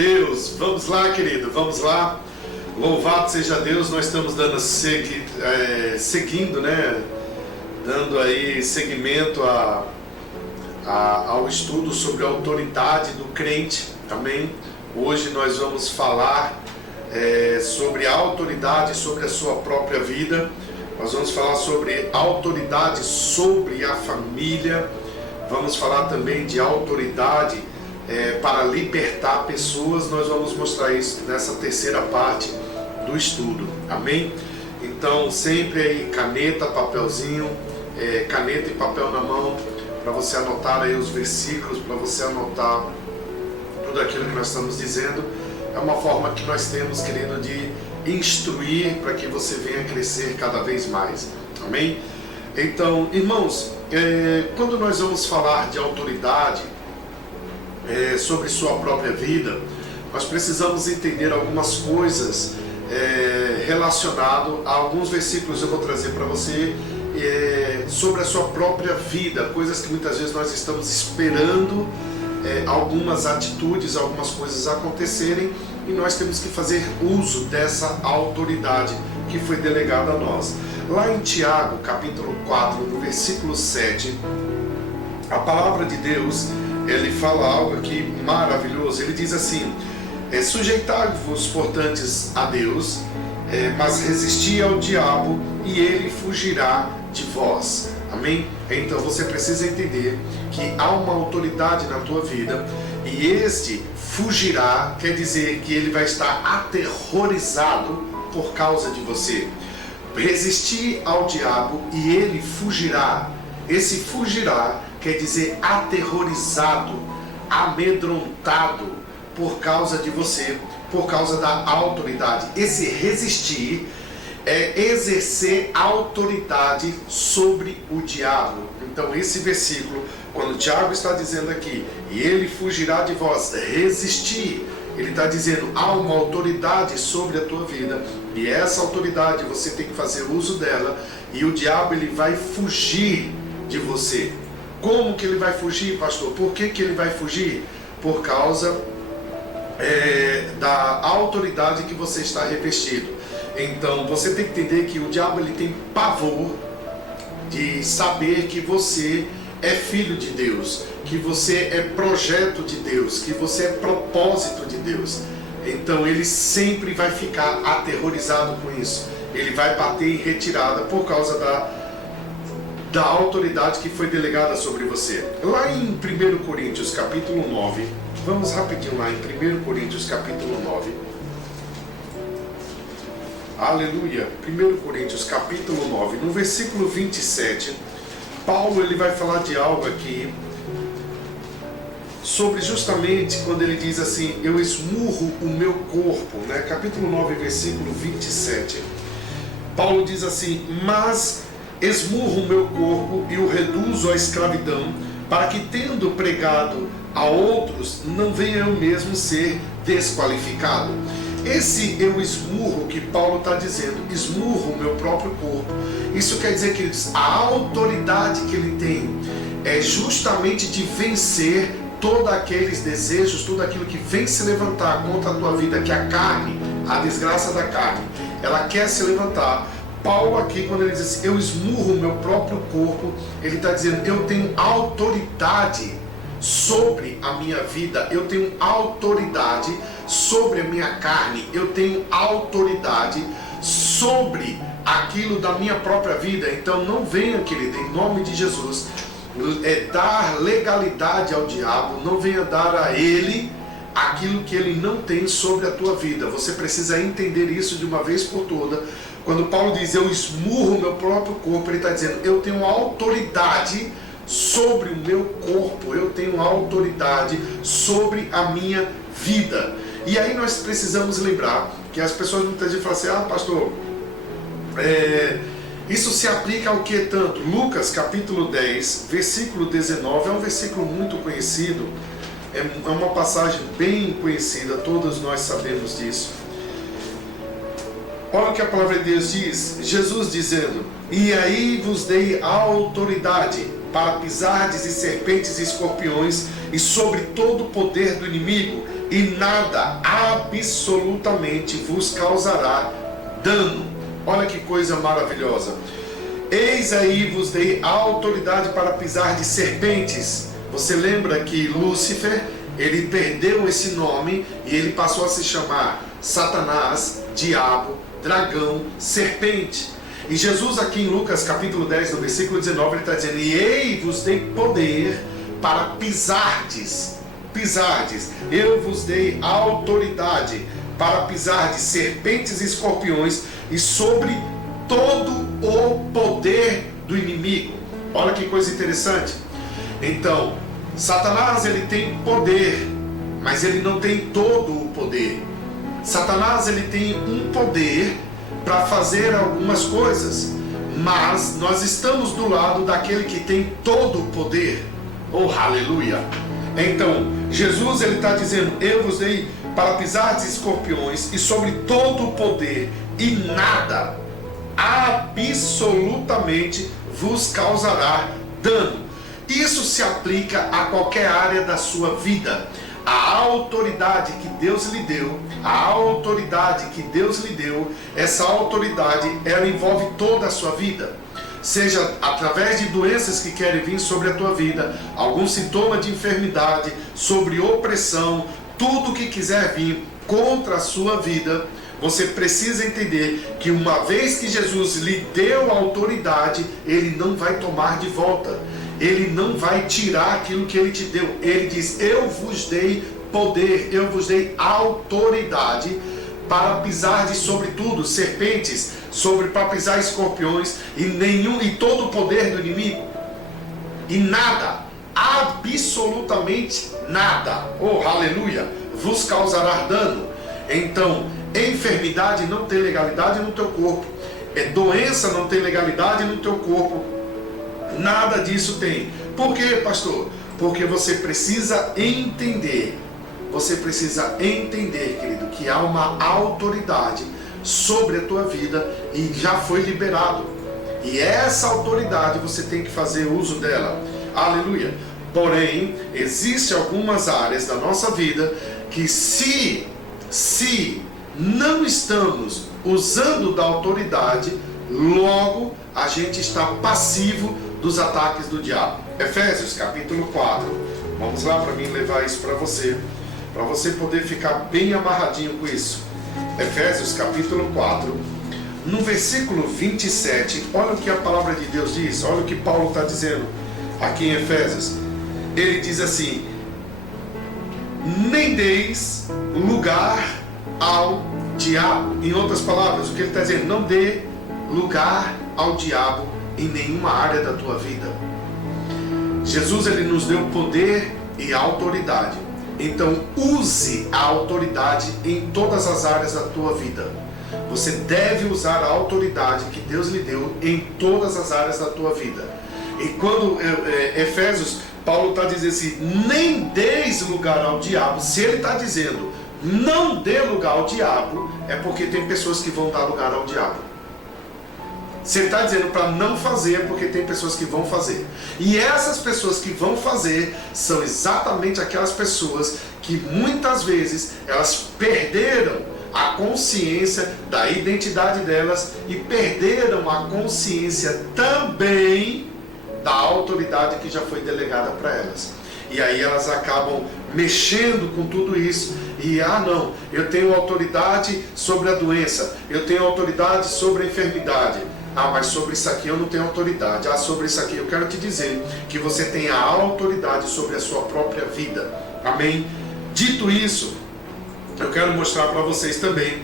Deus! Vamos lá, querido, vamos lá. Louvado seja Deus, nós estamos seguindo, né? Dando aí seguimento ao estudo sobre a autoridade do crente, amém? Hoje nós vamos falar sobre a autoridade sobre a sua própria vida. Nós vamos falar sobre autoridade sobre a família. Vamos falar também de autoridade para libertar pessoas. Nós vamos mostrar isso nessa terceira parte do estudo, amém? Então sempre aí caneta, papelzinho, caneta e papel na mão, para você anotar aí os versículos, para você anotar tudo aquilo que nós estamos dizendo. É uma forma que nós temos, querido, de instruir para que você venha crescer cada vez mais, amém? Então, irmãos, quando nós vamos falar de autoridade sobre sua própria vida, nós precisamos entender algumas coisas relacionado a alguns versículos. Eu vou trazer para você sobre a sua própria vida, coisas que muitas vezes nós estamos esperando algumas atitudes, algumas coisas acontecerem, e nós temos que fazer uso dessa autoridade que foi delegada a nós. Lá em Tiago, capítulo 4, no versículo 7, a palavra de Deus, ele fala algo aqui maravilhoso. Ele diz assim: sujeitai-vos, portanto, a Deus, mas resisti ao diabo e ele fugirá de vós. Amém? Então você precisa entender que há uma autoridade na tua vida, e este fugirá quer dizer que ele vai estar aterrorizado por causa de você. Resistir ao diabo e ele fugirá. Esse fugirá quer dizer aterrorizado, amedrontado por causa de você, por causa da autoridade. Esse resistir é exercer autoridade sobre o diabo. Então esse versículo, quando o Tiago está dizendo aqui, e ele fugirá de vós, resistir, ele está dizendo, há uma autoridade sobre a tua vida, e essa autoridade você tem que fazer uso dela, e o diabo ele vai fugir de você. Como que ele vai fugir, pastor? Por que ele vai fugir? Por causa da autoridade que você está revestido. Então você tem que entender que o diabo ele tem pavor de saber que você é filho de Deus, que você é projeto de Deus, que você é propósito de Deus. Então ele sempre vai ficar aterrorizado com isso. Ele vai bater em retirada por causa da autoridade que foi delegada sobre você. Lá em 1 Coríntios capítulo 9, vamos rapidinho lá em 1 Coríntios capítulo 9. Aleluia. 1 Coríntios capítulo 9, no versículo 27, Paulo ele vai falar de algo aqui sobre justamente quando ele diz assim: eu esmurro o meu corpo, né? Capítulo 9, versículo 27. Paulo diz assim: mas esmurro o meu corpo e o reduzo à escravidão, para que, tendo pregado a outros, não venha eu mesmo ser desqualificado. Esse eu esmurro que Paulo está dizendo, esmurro o meu próprio corpo. Isso quer dizer que a autoridade que ele tem é justamente de vencer todos aqueles desejos, tudo aquilo que vem se levantar contra a tua vida, que a carne, a desgraça da carne, ela quer se levantar. Paulo aqui, quando ele diz assim, eu esmurro o meu próprio corpo, ele está dizendo, eu tenho autoridade sobre a minha vida, eu tenho autoridade sobre a minha carne, eu tenho autoridade sobre aquilo da minha própria vida. Então não venha, querido, em nome de Jesus, dar legalidade ao diabo, não venha dar a ele aquilo que ele não tem sobre a tua vida. Você precisa entender isso de uma vez por toda. Quando Paulo diz, eu esmurro o meu próprio corpo, ele está dizendo, eu tenho autoridade sobre o meu corpo, eu tenho autoridade sobre a minha vida. E aí nós precisamos lembrar que as pessoas muitas vezes falam assim, ah, pastor, isso se aplica ao que tanto? Lucas capítulo 10, versículo 19, é um versículo muito conhecido, é uma passagem bem conhecida, todos nós sabemos disso. Olha o que a palavra de Deus diz, Jesus dizendo, e aí vos dei autoridade para pisardes e serpentes e escorpiões, e sobre todo o poder do inimigo, e nada absolutamente vos causará dano. Olha que coisa maravilhosa. Eis aí vos dei autoridade para pisar de serpentes. Você lembra que Lúcifer, ele perdeu esse nome e ele passou a se chamar Satanás, Diabo, Dragão, Serpente. E Jesus aqui em Lucas capítulo 10, no versículo 19, ele está dizendo: e ei vos dei poder para pisardes, eu vos dei autoridade para pisar de serpentes e escorpiões e sobre todo o poder do inimigo. Olha que coisa interessante. Então, Satanás, ele tem poder, mas ele não tem todo o poder. Satanás, ele tem um poder para fazer algumas coisas, mas nós estamos do lado daquele que tem todo o poder. Oh, aleluia! Então, Jesus, ele está dizendo: eu vos dei para pisar de escorpiões e sobre todo o poder, e nada absolutamente vos causará dano. Isso se aplica a qualquer área da sua vida. A autoridade que Deus lhe deu, essa autoridade, ela envolve toda a sua vida. Seja através de doenças que querem vir sobre a tua vida, algum sintoma de enfermidade, sobre opressão, tudo que quiser vir contra a sua vida, você precisa entender que uma vez que Jesus lhe deu autoridade, ele não vai tomar de volta. Ele não vai tirar aquilo que ele te deu. Ele diz: eu vos dei poder, eu vos dei autoridade para pisar de sobre tudo, serpentes, para pisar escorpiões e todo o poder do inimigo. E nada, absolutamente nada, oh aleluia, vos causará dano. Então, enfermidade não tem legalidade no teu corpo, doença não tem legalidade no teu corpo, nada disso tem. Por quê, pastor? Porque você precisa entender, querido, que há uma autoridade sobre a tua vida e já foi liberado. E essa autoridade você tem que fazer uso dela. Aleluia. Porém, existem algumas áreas da nossa vida que se não estamos usando da autoridade, logo a gente está passivo dos ataques do diabo. Efésios capítulo 4, vamos lá para mim levar isso para você poder ficar bem amarradinho com isso. Efésios capítulo 4, no versículo 27, olha o que a palavra de Deus diz, olha o que Paulo está dizendo aqui em Efésios. Ele diz assim: nem deis lugar ao diabo. Em outras palavras, o que ele está dizendo: não dê lugar ao diabo em nenhuma área da tua vida. Jesus, ele nos deu poder e autoridade. Então use a autoridade em todas as áreas da tua vida. Você deve usar a autoridade que Deus lhe deu em todas as áreas da tua vida. E quando Efésios, Paulo está dizendo assim: nem deis lugar ao diabo. Se ele está dizendo não dê lugar ao diabo, é porque tem pessoas que vão dar lugar ao diabo. Se ele está dizendo para não fazer, porque tem pessoas que vão fazer. E essas pessoas que vão fazer são exatamente aquelas pessoas que muitas vezes elas perderam a consciência da identidade delas e perderam a consciência também da autoridade que já foi delegada para elas. E aí elas acabam mexendo com tudo isso. E não, eu tenho autoridade sobre a doença, eu tenho autoridade sobre a enfermidade. Mas sobre isso aqui eu não tenho autoridade. Sobre isso aqui eu quero te dizer que você tem a autoridade sobre a sua própria vida. Amém? Dito isso, eu quero mostrar para vocês também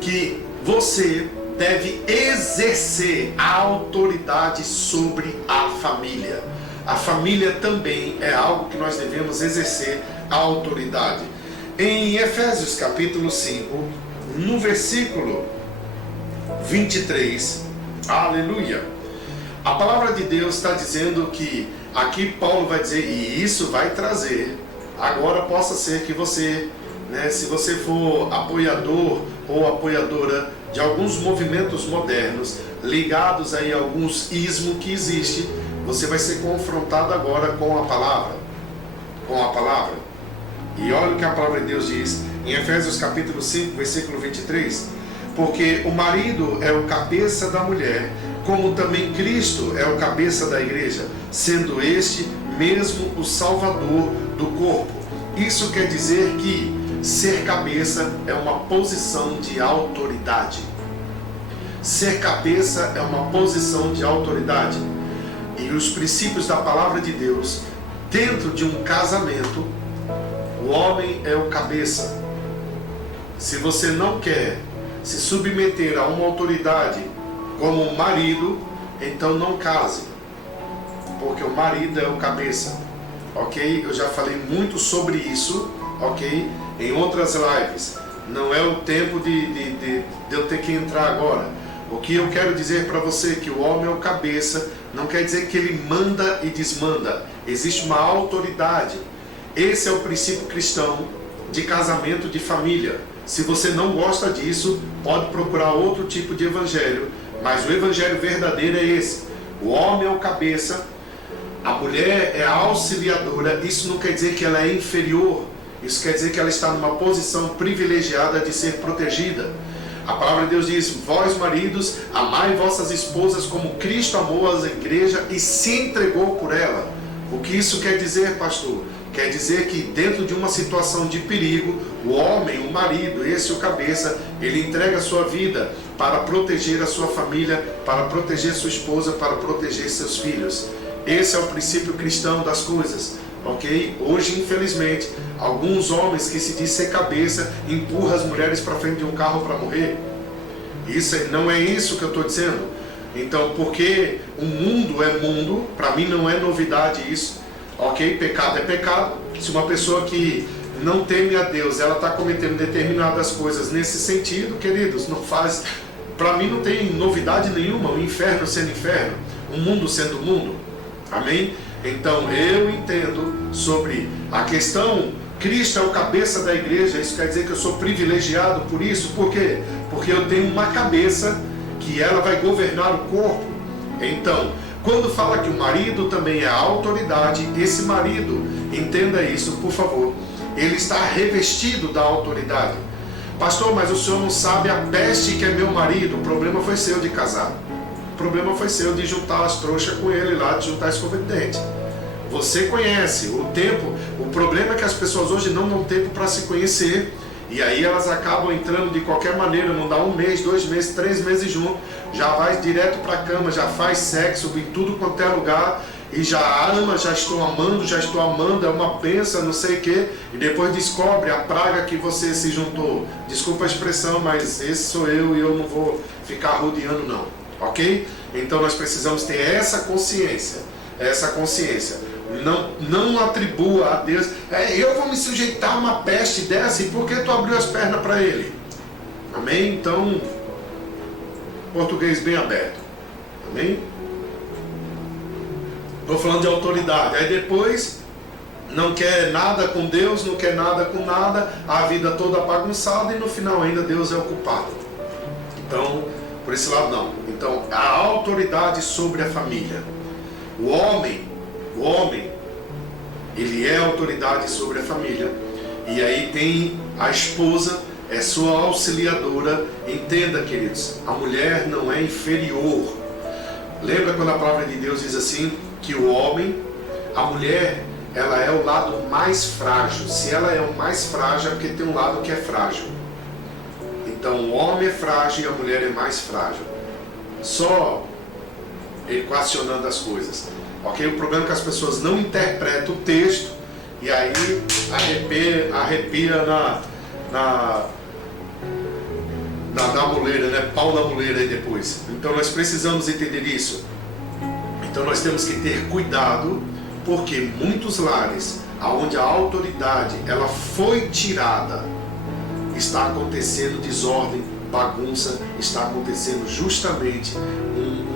que você deve exercer a autoridade sobre a família. A família também é algo que nós devemos exercer a autoridade. Em Efésios capítulo 5, no versículo 23, aleluia, a palavra de Deus está dizendo que aqui Paulo vai dizer, e isso vai trazer, agora possa ser que você, se você for apoiador ou apoiadora de alguns movimentos modernos, ligados aí a alguns ismos que existe, você vai ser confrontado agora com a palavra. E olha o que a palavra de Deus diz em Efésios capítulo 5, versículo 23. Porque o marido é o cabeça da mulher, como também Cristo é o cabeça da igreja, sendo este mesmo o Salvador do corpo. Isso quer dizer que ser cabeça é uma posição de autoridade. Ser cabeça é uma posição de autoridade. E os princípios da palavra de Deus, dentro de um casamento, o homem é o cabeça. Se você não quer se submeter a uma autoridade como um marido, então não case, porque o marido é o cabeça, ok? Eu já falei muito sobre isso, ok? Em outras lives. Não é o tempo de eu ter que entrar agora. O que eu quero dizer para você é que o homem é o cabeça, não quer dizer que ele manda e desmanda. Existe uma autoridade. Esse é o princípio cristão de casamento, de família. Se você não gosta disso, pode procurar outro tipo de evangelho, mas o evangelho verdadeiro é esse. O homem é o cabeça, a mulher é a auxiliadora. Isso não quer dizer que ela é inferior, isso quer dizer que ela está numa posição privilegiada de ser protegida. A palavra de Deus diz: vós maridos, amai vossas esposas como Cristo amou a igreja e se entregou por ela. O que isso quer dizer, pastor? Quer dizer que dentro de uma situação de perigo, o homem, o marido, esse o cabeça, ele entrega a sua vida para proteger a sua família, para proteger sua esposa, para proteger seus filhos. Esse é o princípio cristão das coisas, ok? Hoje, infelizmente, alguns homens que se dizem ser cabeça empurram as mulheres para frente de um carro para morrer. Não é isso que eu estou dizendo. Então, porque o mundo é mundo, para mim não é novidade isso. Ok? Pecado é pecado. Se uma pessoa que não teme a Deus, ela está cometendo determinadas coisas nesse sentido, queridos, não faz... Para mim não tem novidade nenhuma. O inferno sendo inferno, o mundo sendo mundo. Amém? Então eu entendo sobre a questão... Cristo é o cabeça da igreja. Isso quer dizer que eu sou privilegiado por isso. Por quê? Porque eu tenho uma cabeça que ela vai governar o corpo. Então... quando fala que o marido também é a autoridade, esse marido, entenda isso, por favor, ele está revestido da autoridade. Pastor, mas o senhor não sabe a peste que é meu marido. O problema foi seu de casar. O problema foi seu de juntar as trouxas com ele lá, de juntar a escova de dente. Você conhece o tempo. O problema é que as pessoas hoje não dão tempo para se conhecer. E aí elas acabam entrando de qualquer maneira, não dá 1 mês, 2 meses, 3 meses junto, já vai direto para a cama, já faz sexo em tudo quanto é lugar, e já ama, já estou amando, é uma bênção, não sei o que, e depois descobre a praga que você se juntou. Desculpa a expressão, mas esse sou eu e eu não vou ficar rodeando não, ok? Então nós precisamos ter essa consciência. Não atribua a Deus, eu vou me sujeitar a uma peste dessa, e por que tu abriu as pernas para ele? Amém? Então, português bem aberto. Amém? Estou falando de autoridade. Aí depois, não quer nada com Deus, não quer nada com nada, a vida toda bagunçada, e no final ainda Deus é o culpado. Então, por esse lado não. Então, a autoridade sobre a família. O homem, ele é autoridade sobre a família. E aí tem a esposa, é sua auxiliadora. Entenda, queridos, a mulher não é inferior. Lembra quando a palavra de Deus diz assim, que o homem, a mulher, ela é o lado mais frágil. Se ela é o mais frágil, é porque tem um lado que é frágil. Então o homem é frágil e a mulher é mais frágil. Só equacionando as coisas, ok? O problema é que as pessoas não interpretam o texto e aí arrepia na muleira, né? Pau na muleira aí depois. Então nós precisamos entender isso. Então nós temos que ter cuidado, porque muitos lares onde a autoridade ela foi tirada, está acontecendo desordem, bagunça, está acontecendo justamente um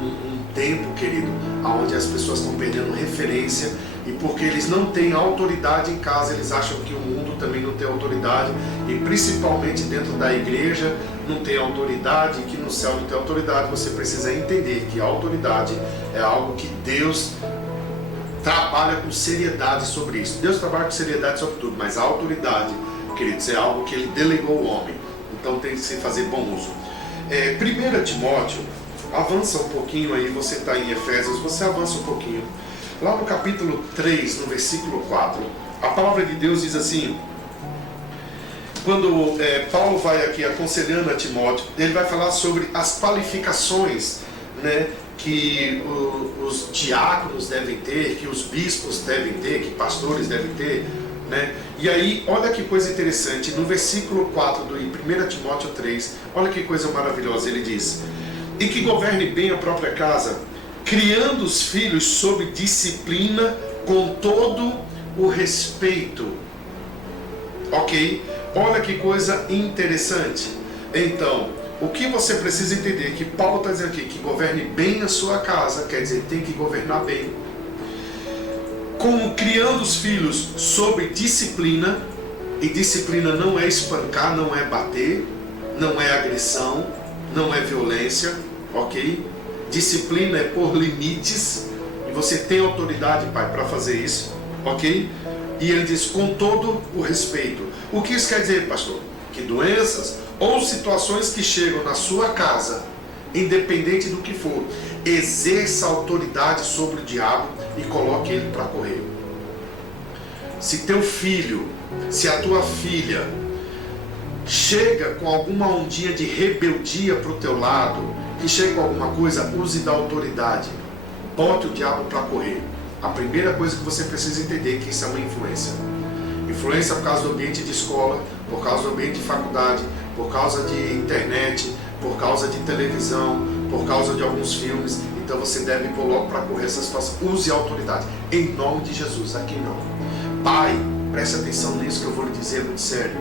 tempo, querido, onde as pessoas estão perdendo referência, e porque eles não têm autoridade em casa, eles acham que o mundo também não tem autoridade, e principalmente dentro da igreja não tem autoridade, que no céu não tem autoridade. Você precisa entender que a autoridade é algo que Deus trabalha com seriedade sobre isso. Deus trabalha com seriedade sobre tudo, mas a autoridade, queridos, é algo que ele delegou ao homem. Então tem que se fazer bom uso. 1 Timóteo, avança um pouquinho aí, você está em Efésios, você avança um pouquinho. Lá no capítulo 3, no versículo 4, a palavra de Deus diz assim, quando Paulo vai aqui aconselhando a Timóteo, ele vai falar sobre as qualificações, né, que os diáconos devem ter, que os bispos devem ter, que pastores devem ter, né? E aí, olha que coisa interessante, no versículo 4 do 1 Timóteo 3, olha que coisa maravilhosa, ele diz: e que governe bem a própria casa, criando os filhos sob disciplina, com todo o respeito. Ok? Olha que coisa interessante. Então, o que você precisa entender, que Paulo está dizendo aqui, que governe bem a sua casa, quer dizer, tem que governar bem, como criando os filhos sob disciplina, e disciplina não é espancar, não é bater, não é agressão, não é violência, ok? Disciplina é pôr limites, e você tem autoridade, pai, para fazer isso, ok? E ele diz, com todo o respeito. O que isso quer dizer, pastor? Que doenças ou situações que chegam na sua casa, independente do que for, exerça autoridade sobre o diabo e coloque ele para correr. Se teu filho, se a tua filha chega com alguma ondinha de rebeldia para o teu lado, que chega com alguma coisa, use da autoridade, bote o diabo para correr. A primeira coisa que você precisa entender é que isso é uma influência. Influência por causa do ambiente de escola, por causa do ambiente de faculdade, por causa de internet, por causa de televisão, por causa de alguns filmes. Então você deve pôr logo para correr essa situação. Use a autoridade, em nome de Jesus. Aqui não. Pai, preste atenção nisso que eu vou lhe dizer muito sério.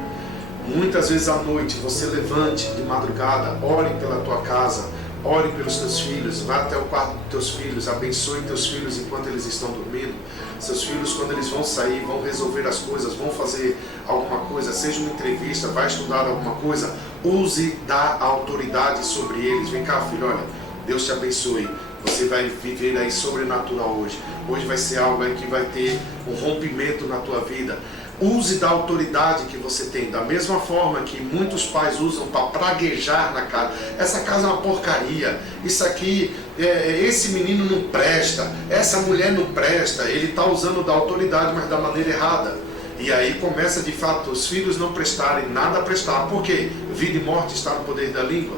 Muitas vezes à noite você levante de madrugada, ore pela tua casa, ore pelos teus filhos, vá até o quarto dos teus filhos, abençoe teus filhos enquanto eles estão dormindo. Seus filhos, quando eles vão sair, vão resolver as coisas, vão fazer alguma coisa, seja uma entrevista, vai estudar alguma coisa, use da autoridade sobre eles. Vem cá, filho, olha, Deus te abençoe. Você vai viver aí sobrenatural hoje. Hoje vai ser algo aí que vai ter um rompimento na tua vida. Use da autoridade que você tem, da mesma forma que muitos pais usam para praguejar na casa. Essa casa é uma porcaria, isso aqui, esse menino não presta, essa mulher não presta. Ele está usando da autoridade, mas da maneira errada. E aí começa de fato os filhos não prestarem nada a prestar. Por quê? Vida e morte está no poder da língua.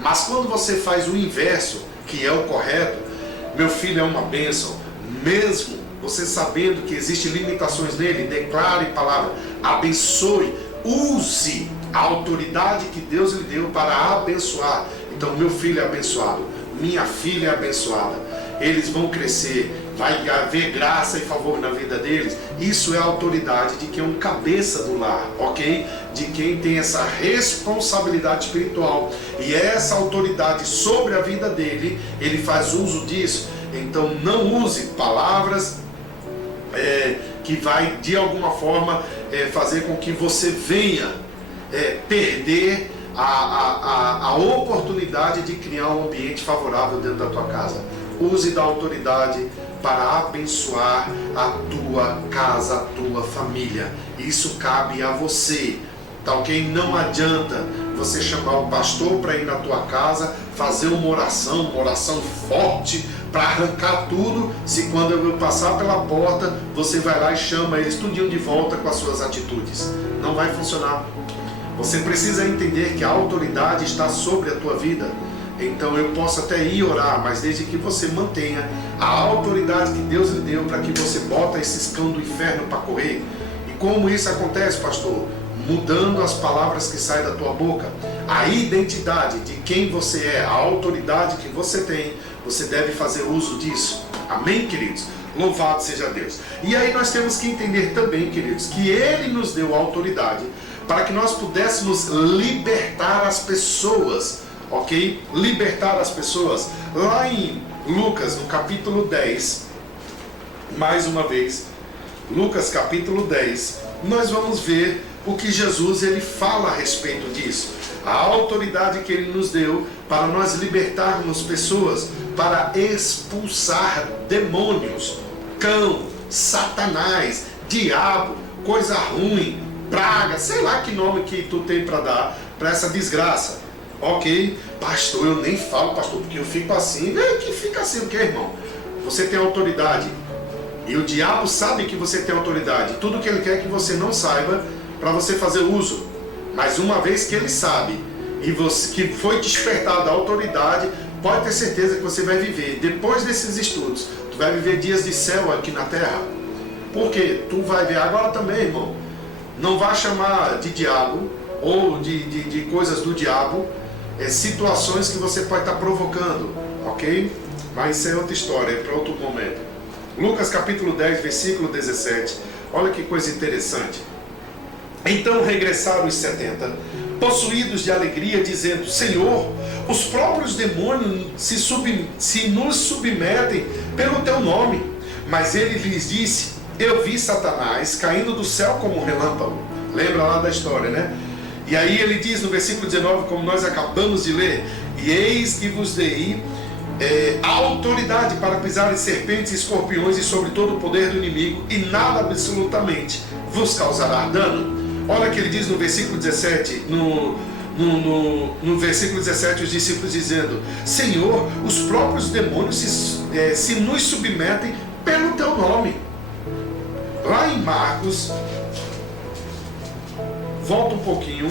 Mas quando você faz o inverso, que é o correto, meu filho é uma bênção, mesmo você sabendo que existem limitações nele, declare palavra, abençoe, use a autoridade que Deus lhe deu para abençoar. Então, meu filho é abençoado, minha filha é abençoada, eles vão crescer, vai haver graça e favor na vida deles. Isso é a autoridade de quem é um cabeça do lar, ok? De quem tem essa responsabilidade espiritual, e essa autoridade sobre a vida dele, ele faz uso disso. Então, não use palavras que vai de alguma forma fazer com que você venha perder a oportunidade de criar um ambiente favorável dentro da tua casa. Use da autoridade para abençoar a tua casa, a tua família. Isso cabe a você, tá ok? Não adianta você chamar o pastor para ir na tua casa, fazer uma oração forte, para arrancar tudo, se quando eu passar pela porta, você vai lá e chama eles tudinho de volta com as suas atitudes. Não vai funcionar. Você precisa entender que a autoridade está sobre a tua vida. Então eu posso até ir orar, mas desde que você mantenha a autoridade que Deus lhe deu, para que você bota esses cães do inferno para correr. E como isso acontece, pastor? Mudando as palavras que saem da tua boca. A identidade de quem você é, a autoridade que você tem, você deve fazer uso disso. Amém, queridos? Louvado seja Deus. E aí nós temos que entender também, queridos, que Ele nos deu autoridade para que nós pudéssemos libertar as pessoas, ok? Libertar as pessoas. Lá em Lucas, no capítulo 10, mais uma vez, Lucas capítulo 10, nós vamos ver o que Jesus ele fala a respeito disso. A autoridade que Ele nos deu para nós libertarmos pessoas, para expulsar demônios, cão, Satanás, diabo, coisa ruim, praga, sei lá que nome que tu tem para dar para essa desgraça. Ok, pastor, eu nem falo, pastor, porque eu fico assim. Que fica assim o que, irmão? Você tem autoridade e o diabo sabe que você tem autoridade. Tudo que ele quer é que você não saiba para você fazer uso. Mas uma vez que ele sabe e você, que foi despertada a autoridade, pode ter certeza que você vai viver, depois desses estudos, tu vai viver dias de céu aqui na terra. Porque tu vai ver agora também, irmão, não vai chamar de diabo ou de coisas do diabo, situações que você pode estar provocando, ok? Mas isso é outra história, é para outro momento. Lucas capítulo 10, versículo 17, olha que coisa interessante. Então regressaram os 70, possuídos de alegria, dizendo: Senhor, os próprios demônios se nos submetem pelo teu nome. Mas ele lhes disse: eu vi Satanás caindo do céu como um relâmpago. Lembra lá da história, né? E aí ele diz no versículo 19, como nós acabamos de ler: e eis que vos dei a autoridade para pisar em serpentes e escorpiões e sobre todo o poder do inimigo, e nada absolutamente vos causará dano. Olha o que ele diz no versículo 17, no versículo 17, os discípulos dizendo: Senhor, os próprios demônios se nos submetem pelo teu nome. Lá em Marcos, volta um pouquinho,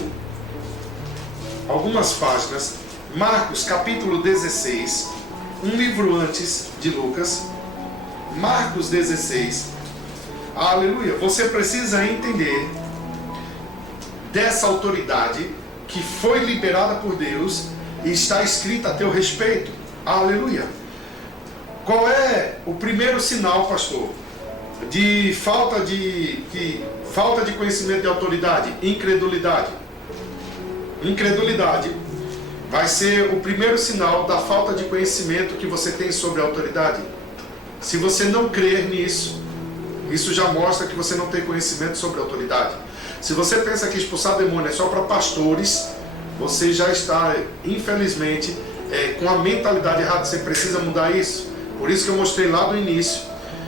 algumas páginas, Marcos capítulo 16, um livro antes de Lucas, Marcos 16, aleluia, você precisa entender dessa autoridade que foi liberada por Deus e está escrita a teu respeito, aleluia. Qual é o primeiro sinal, pastor, de falta de conhecimento de autoridade? Incredulidade. Incredulidade vai ser o primeiro sinal da falta de conhecimento que você tem sobre a autoridade. Se você não crer nisso, isso já mostra que você não tem conhecimento sobre a autoridade. Se você pensa que expulsar demônio é só para pastores, você já está, infelizmente, com a mentalidade errada. Você precisa mudar isso. Por isso que eu mostrei lá no início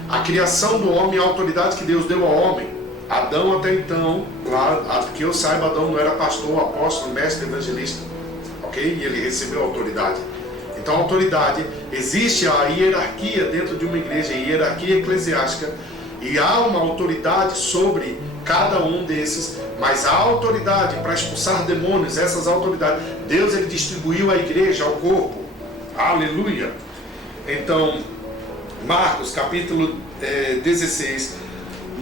a criação do homem, a autoridade que Deus deu ao homem. Adão até então, lá, que eu saiba, Adão não era pastor, apóstolo, mestre, evangelista, ok? E ele recebeu autoridade. Então a autoridade, existe a hierarquia dentro de uma igreja, a hierarquia eclesiástica, e há uma autoridade sobre cada um desses, mas a autoridade para expulsar demônios, essas autoridades, Deus ele distribuiu à igreja, ao corpo, aleluia. Então, Marcos capítulo 16,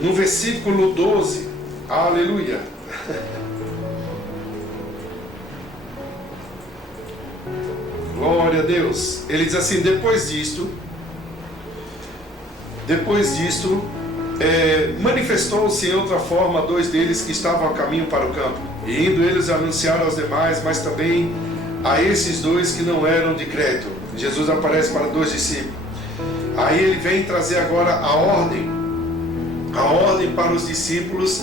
no versículo 12, aleluia. Glória a Deus. Ele diz assim: depois disto, manifestou-se em outra forma dois deles que estavam a caminho para o campo, e indo eles anunciaram aos demais, mas também a esses dois que não eram de crédito. Jesus aparece para dois discípulos. Aí ele vem trazer agora a ordem para os discípulos,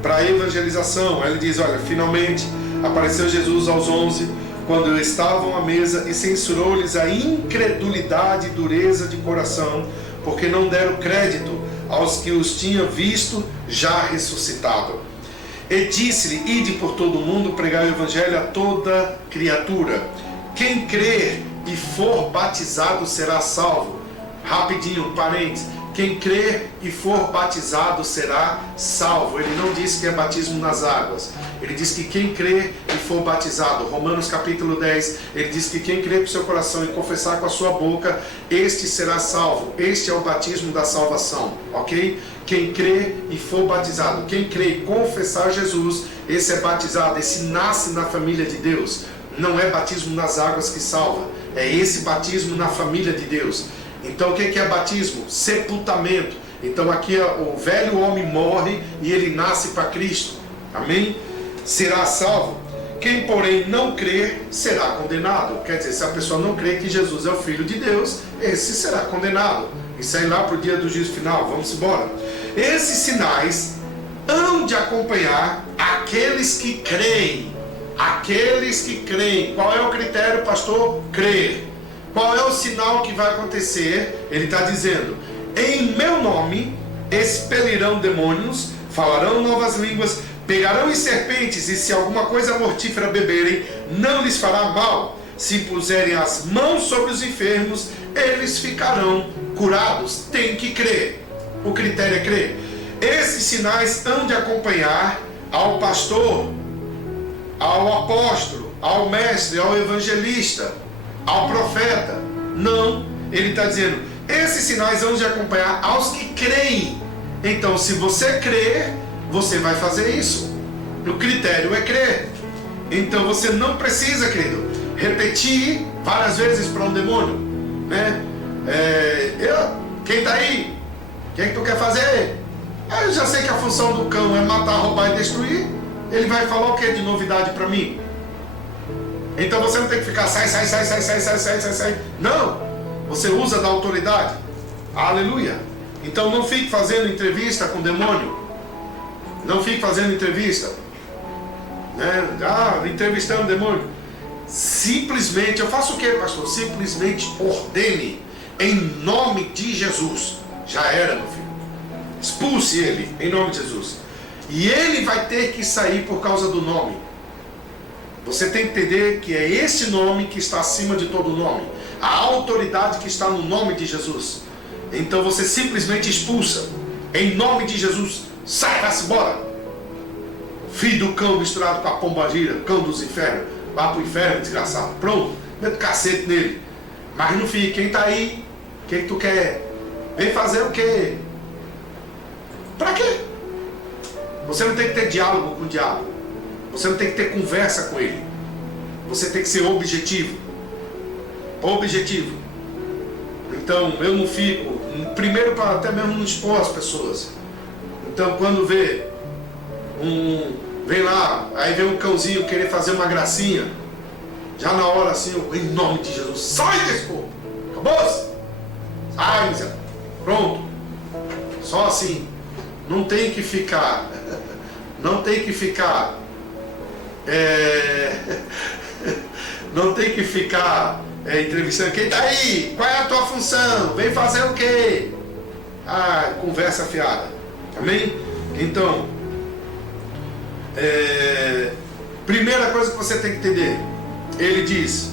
para a evangelização. Aí ele diz: olha, finalmente apareceu Jesus aos 11, quando estavam à mesa, e censurou-lhes a incredulidade e dureza de coração, porque não deram crédito aos que os tinham visto já ressuscitado. E disse-lhe: ide por todo o mundo, pregai o evangelho a toda criatura. Quem crer e for batizado será salvo. Rapidinho, parênteses. Quem crer e for batizado será salvo. Ele não disse que é batismo nas águas. Ele diz que quem crer e for batizado. Romanos capítulo 10, ele diz que quem crer com seu coração e confessar com a sua boca, este será salvo. Este é o batismo da salvação, ok? Quem crer e for batizado. Quem crer e confessar Jesus, esse é batizado, esse nasce na família de Deus. Não é batismo nas águas que salva. É esse batismo na família de Deus. Então o que é batismo? Sepultamento. Então aqui o velho homem morre e ele nasce para Cristo. Amém? Será salvo. Quem porém não crer será condenado. Quer dizer, se a pessoa não crer que Jesus é o Filho de Deus, esse será condenado. Isso aí lá para o dia do juízo final. Vamos embora. Esses sinais hão de acompanhar aqueles que creem. Aqueles que creem. Qual é o critério, pastor? Crer. Qual é o sinal que vai acontecer? Ele está dizendo: em meu nome expelirão demônios, falarão novas línguas, pegarão em serpentes, e se alguma coisa mortífera beberem, não lhes fará mal. Se puserem as mãos sobre os enfermos, eles ficarão curados. Tem que crer. O critério é crer. Esses sinais hão de acompanhar ao pastor, ao apóstolo, ao mestre, ao evangelista, ao profeta. Não, ele está dizendo, esses sinais hão de acompanhar aos que creem. Então, se você crer, você vai fazer isso. O critério é crer. Então, você não precisa, querido, repetir várias vezes para um demônio, né? Quem está aí? O que é que tu quer fazer? Eu já sei que a função do cão é matar, roubar e destruir. Ele vai falar o que de novidade para mim? Então você não tem que ficar sai. Não, você usa da autoridade. Aleluia. Então não fique fazendo entrevista com o demônio. Não fique fazendo entrevista, né? Entrevistando o demônio. Simplesmente, eu faço o que, pastor? Simplesmente ordene em nome de Jesus. Já era, meu filho. Expulse ele em nome de Jesus. E ele vai ter que sair por causa do nome. Você tem que entender que é esse nome que está acima de todo nome. A autoridade que está no nome de Jesus. Então você simplesmente expulsa em nome de Jesus. Sai, vai-se embora. Filho do cão misturado com a pombagira, cão dos infernos. Vá para o inferno, desgraçado. Pronto, mete cacete nele. Mas não fica, quem está aí? O que tu quer? Vem fazer o quê? Para quê? Você não tem que ter diálogo com o diabo. Você não tem que ter conversa com ele. Você tem que ser objetivo. Objetivo. Então, eu não fico... Primeiro, para até mesmo não expor as pessoas. Então, quando vem lá, aí vem um cãozinho querer fazer uma gracinha, já na hora assim, em nome de Jesus, sai desse corpo. Acabou-se? Sai, miséria. Pronto. Só assim. Não tem que ficar... Não tem que ficar... Não tem que ficar entrevistando. Quem tá aí? Qual é a tua função? Vem fazer o quê? Conversa fiada. Amém? Então, primeira coisa que você tem que entender, ele diz: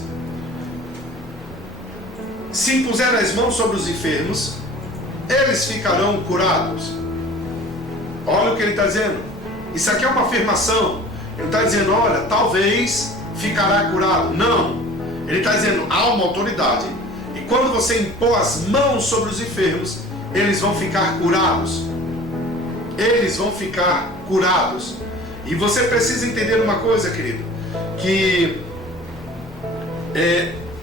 se impuser as mãos sobre os enfermos, eles ficarão curados. Olha o que ele está dizendo. Isso aqui é uma afirmação. Ele está dizendo, olha, talvez ficará curado. Não. Ele está dizendo, há uma autoridade. E quando você impor as mãos sobre os enfermos, eles vão ficar curados. Eles vão ficar curados. E você precisa entender uma coisa, querido. Que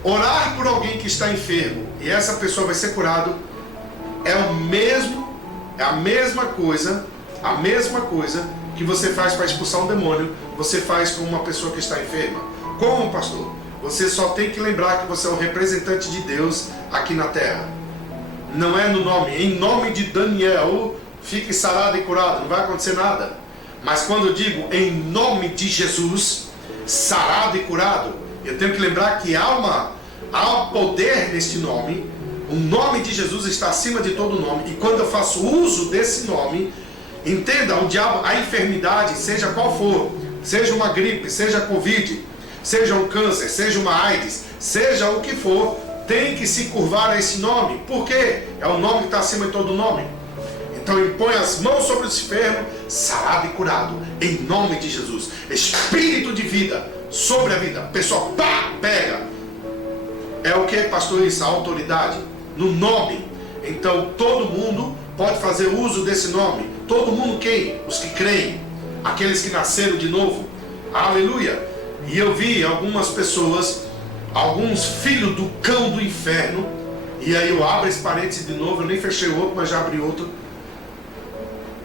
orar por alguém que está enfermo e essa pessoa vai ser curado é a mesma coisa que você faz para expulsar um demônio, você faz com uma pessoa que está enferma. Como, pastor? Você só tem que lembrar que você é um representante de Deus aqui na terra. Não é no nome. Em nome de Daniel, fique sarado e curado. Não vai acontecer nada. Mas quando eu digo em nome de Jesus, sarado e curado, eu tenho que lembrar que há poder neste nome. O nome de Jesus está acima de todo nome. E quando eu faço uso desse nome, entenda, o diabo, a enfermidade, seja qual for, seja uma gripe, seja Covid, seja um câncer, seja uma AIDS, seja o que for, tem que se curvar a esse nome. Por quê? É o nome que está acima de todo nome. Então impõe as mãos sobre os enfermos, sarado e curado, em nome de Jesus. Espírito de vida sobre a vida. A pessoa pega. É o que, pastor? Isso, a autoridade no nome. Então todo mundo pode fazer uso desse nome. Todo mundo quem? Os que creem, aqueles que nasceram de novo. Aleluia. E eu vi algumas pessoas, alguns filhos do cão do inferno. E aí eu abro esse parênteses de novo. Eu nem fechei o outro, mas já abri outro.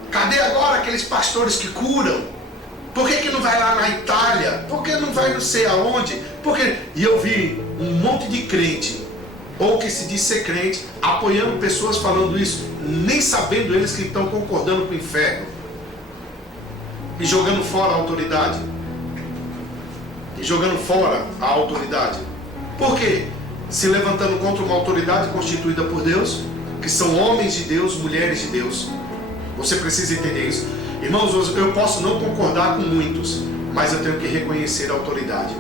Cadê agora aqueles pastores que curam? Por que não vai lá na Itália? Por que não vai não sei aonde? E eu vi um monte de crente, ou que se diz ser crente, apoiando pessoas falando isso, nem sabendo eles que estão concordando com o inferno. E jogando fora a autoridade. Por quê? Se levantando contra uma autoridade constituída por Deus. porque são homens de Deus, mulheres de Deus. Você precisa entender isso. Irmãos, eu posso não concordar com muitos, mas eu tenho que reconhecer a autoridade.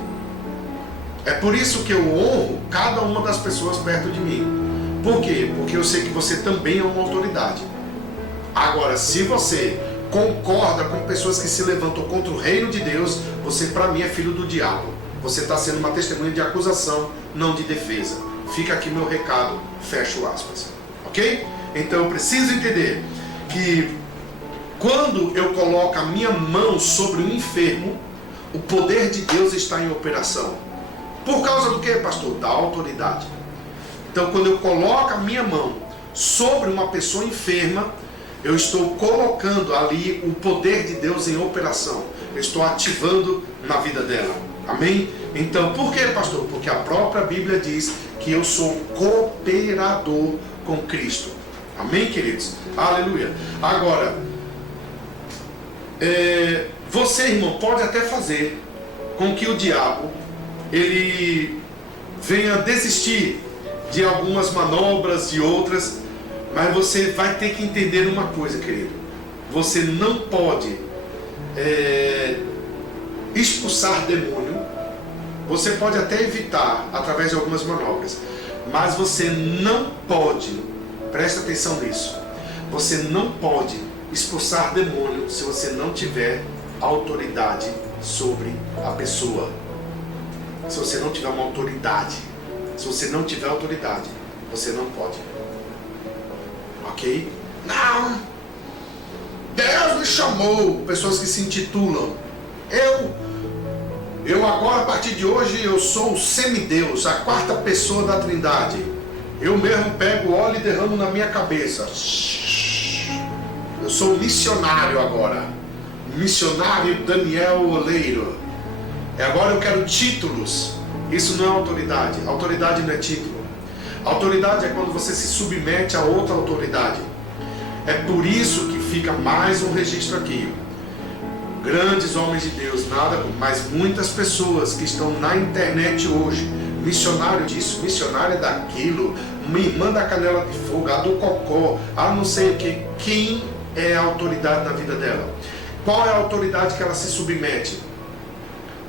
É por isso que eu honro cada uma das pessoas perto de mim. Por quê? Porque eu sei que você também é uma autoridade. Agora, se você concorda com pessoas que se levantam contra o reino de Deus, você para mim é filho do diabo. Você está sendo uma testemunha de acusação, não de defesa. Fica aqui meu recado, fecho aspas. Ok? Então eu preciso entender que quando eu coloco a minha mão sobre o enfermo, o poder de Deus está em operação. Por causa do que, pastor? Da autoridade. Então quando eu coloco a minha mão sobre uma pessoa enferma, eu estou colocando ali o poder de Deus em operação. Eu estou ativando na vida dela. Amém? Então, por que, pastor? Porque a própria Bíblia diz que eu sou cooperador com Cristo. Amém, queridos? Aleluia. Agora, você, irmão, pode até fazer com que o diabo ele venha desistir de algumas manobras, de outras, mas você vai ter que entender uma coisa, querido. Você não pode expulsar demônio. Você pode até evitar através de algumas manobras, mas você não pode, presta atenção nisso, você não pode expulsar demônio se você não tiver autoridade sobre a pessoa. Se você não tiver uma autoridade, se você não tiver autoridade, você não pode. Ok? Não! Deus me chamou. Pessoas que se intitulam. Eu agora, a partir de hoje, eu sou o semideus, a quarta pessoa da Trindade. Eu mesmo pego óleo e derramo na minha cabeça. Eu sou missionário agora. Missionário Daniel Oleiro. Agora eu quero títulos. Isso não é autoridade. Autoridade não é título. Autoridade é quando você se submete a outra autoridade. É por isso que fica mais um registro aqui. Grandes homens de Deus, nada, mas muitas pessoas que estão na internet hoje, missionário disso, missionário daquilo, minha irmã da canela de fogo, a do cocó, a não sei o que. Quem é a autoridade na vida dela? Qual é a autoridade que ela se submete?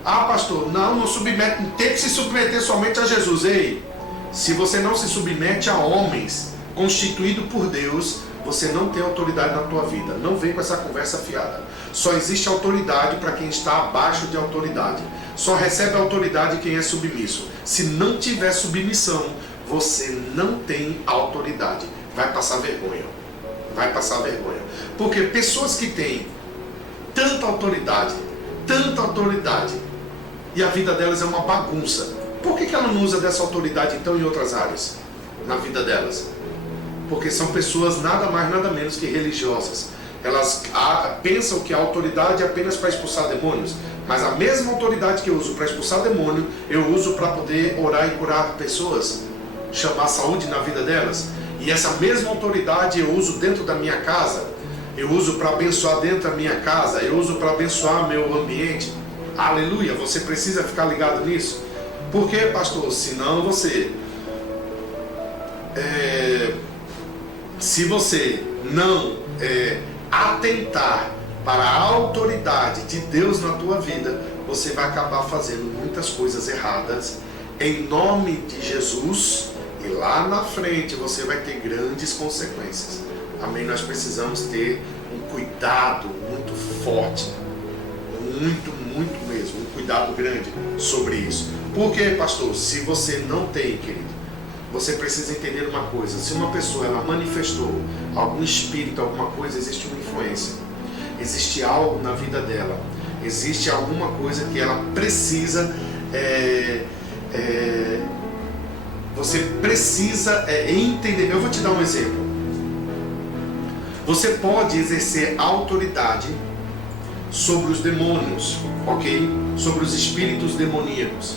Ah, pastor, não submete, tem que se submeter somente a Jesus. Ei, se você não se submete a homens constituídos por Deus, você não tem autoridade na tua vida. Não vem com essa conversa fiada. Só existe autoridade para quem está abaixo de autoridade. Só recebe autoridade quem é submisso. Se não tiver submissão, você não tem autoridade. Vai passar vergonha. Vai passar vergonha. Porque pessoas que têm tanta autoridade, e a vida delas é uma bagunça. Por que ela não usa dessa autoridade então em outras áreas na vida delas? Porque são pessoas nada mais, nada menos que religiosas. Elas pensam que a autoridade é apenas para expulsar demônios, mas a mesma autoridade que eu uso para expulsar demônio, eu uso para poder orar e curar pessoas, chamar saúde na vida delas. E essa mesma autoridade eu uso dentro da minha casa, eu uso para abençoar dentro da minha casa, eu uso para abençoar meu ambiente. Aleluia, você precisa ficar ligado nisso. Por quê, pastor? Senão você... se você não atentar para a autoridade de Deus na tua vida, você vai acabar fazendo muitas coisas erradas em nome de Jesus, e lá na frente você vai ter grandes consequências. Amém? Nós precisamos ter um cuidado muito forte, muito mesmo, um cuidado grande sobre isso. Por quê, pastor? Se você não tem, querido, você precisa entender uma coisa. Se uma pessoa ela manifestou algum espírito, alguma coisa, existe uma influência, existe algo na vida dela, existe alguma coisa que ela precisa você precisa entender. Eu vou te dar um exemplo. Você pode exercer autoridade sobre os demônios, ok? Sobre os espíritos demoníacos,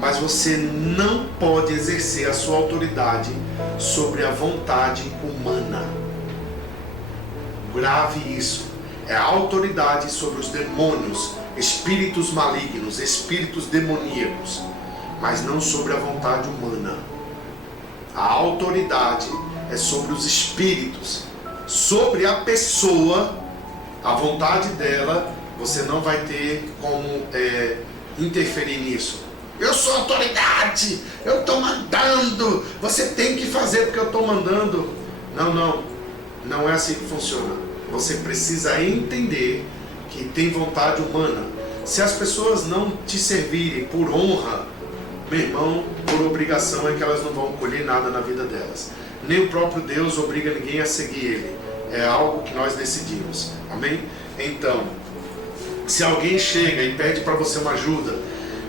mas você não pode exercer a sua autoridade sobre a vontade humana. Grave isso. É a autoridade sobre os demônios, espíritos malignos, espíritos demoníacos, mas não sobre a vontade humana. A autoridade é sobre os espíritos. Sobre a pessoa, a vontade dela, você não vai ter como interferir nisso. Eu sou autoridade, eu estou mandando, você tem que fazer porque eu estou mandando. Não é assim que funciona. Você precisa entender que tem vontade humana. Se as pessoas não te servirem por honra, meu irmão, por obrigação é que elas não vão colher nada na vida delas. Nem o próprio Deus obriga ninguém a seguir Ele. É algo que nós decidimos. Amém? Então, se alguém chega e pede para você uma ajuda,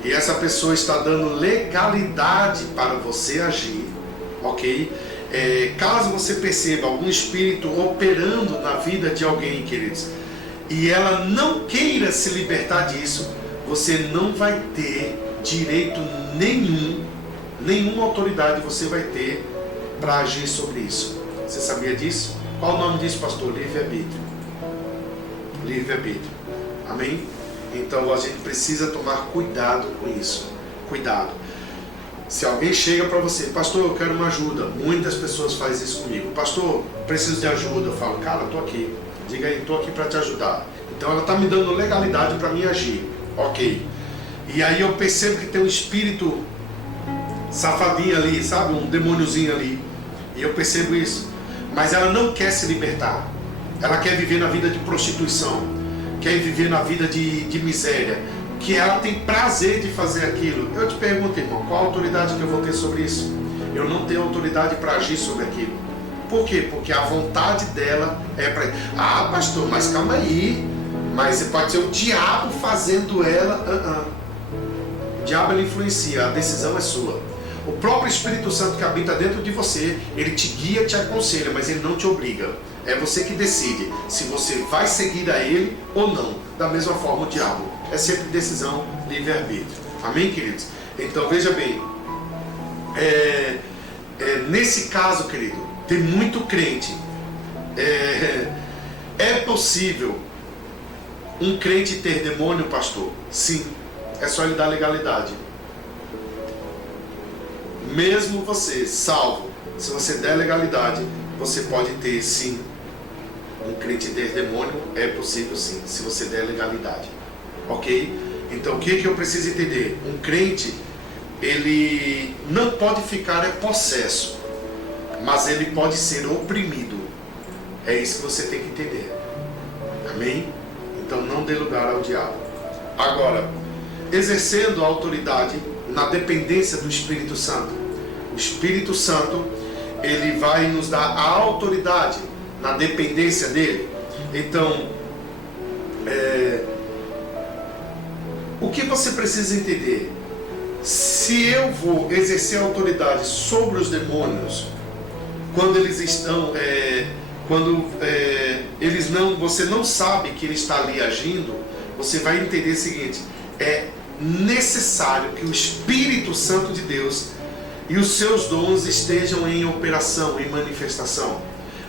e essa pessoa está dando legalidade para você agir, ok? Caso você perceba algum espírito operando na vida de alguém, queridos, e ela não queira se libertar disso, você não vai ter direito nenhuma autoridade você vai ter para agir sobre isso. Você sabia disso? Qual o nome disso, pastor? Livre-arbítrio. Livre-arbítrio. Amém? Então a gente precisa tomar cuidado com isso. Cuidado. Se alguém chega para você, pastor, eu quero uma ajuda. Muitas pessoas fazem isso comigo. Pastor, preciso de ajuda. Eu falo, cara, eu estou aqui. Diga aí, estou aqui para te ajudar. Então ela está me dando legalidade para mim agir. Ok. E aí eu percebo que tem um espírito safadinho ali, sabe? Um demôniozinho ali. E eu percebo isso. Mas ela não quer se libertar. Ela quer viver na vida de prostituição. Quer viver na vida de miséria. Que ela tem prazer de fazer aquilo. Eu te pergunto, irmão, qual a autoridade que eu vou ter sobre isso? Eu não tenho autoridade para agir sobre aquilo. Por quê? Porque a vontade dela é para... Ah, pastor, mas calma aí. Mas pode ser o diabo fazendo ela... O diabo, ele influencia, a decisão é sua. O próprio Espírito Santo que habita dentro de você, ele te guia, te aconselha, mas ele não te obriga. É você que decide se você vai seguir a ele ou não. Da mesma forma o diabo. É sempre decisão, livre-arbítrio. Amém, queridos? Então veja bem, nesse caso, querido, tem muito crente. É possível um crente ter demônio, pastor? Sim. É só ele dar legalidade. Mesmo você salvo, se você der legalidade, você pode ter sim um crente ter demônio. É possível sim, se você der legalidade. Ok? Então o que eu preciso entender? Um crente, ele não pode ficar possesso, mas ele pode ser oprimido. É isso que você tem que entender. Amém? Então não dê lugar ao diabo. Agora, exercendo a autoridade na dependência do Espírito Santo. O Espírito Santo, ele vai nos dar a autoridade na dependência dele. Então, o que você precisa entender? Se eu vou exercer a autoridade sobre os demônios, quando eles estão, você não sabe que ele está ali agindo, você vai entender o seguinte: é necessário que o Espírito Santo de Deus e os seus dons estejam em operação, em manifestação.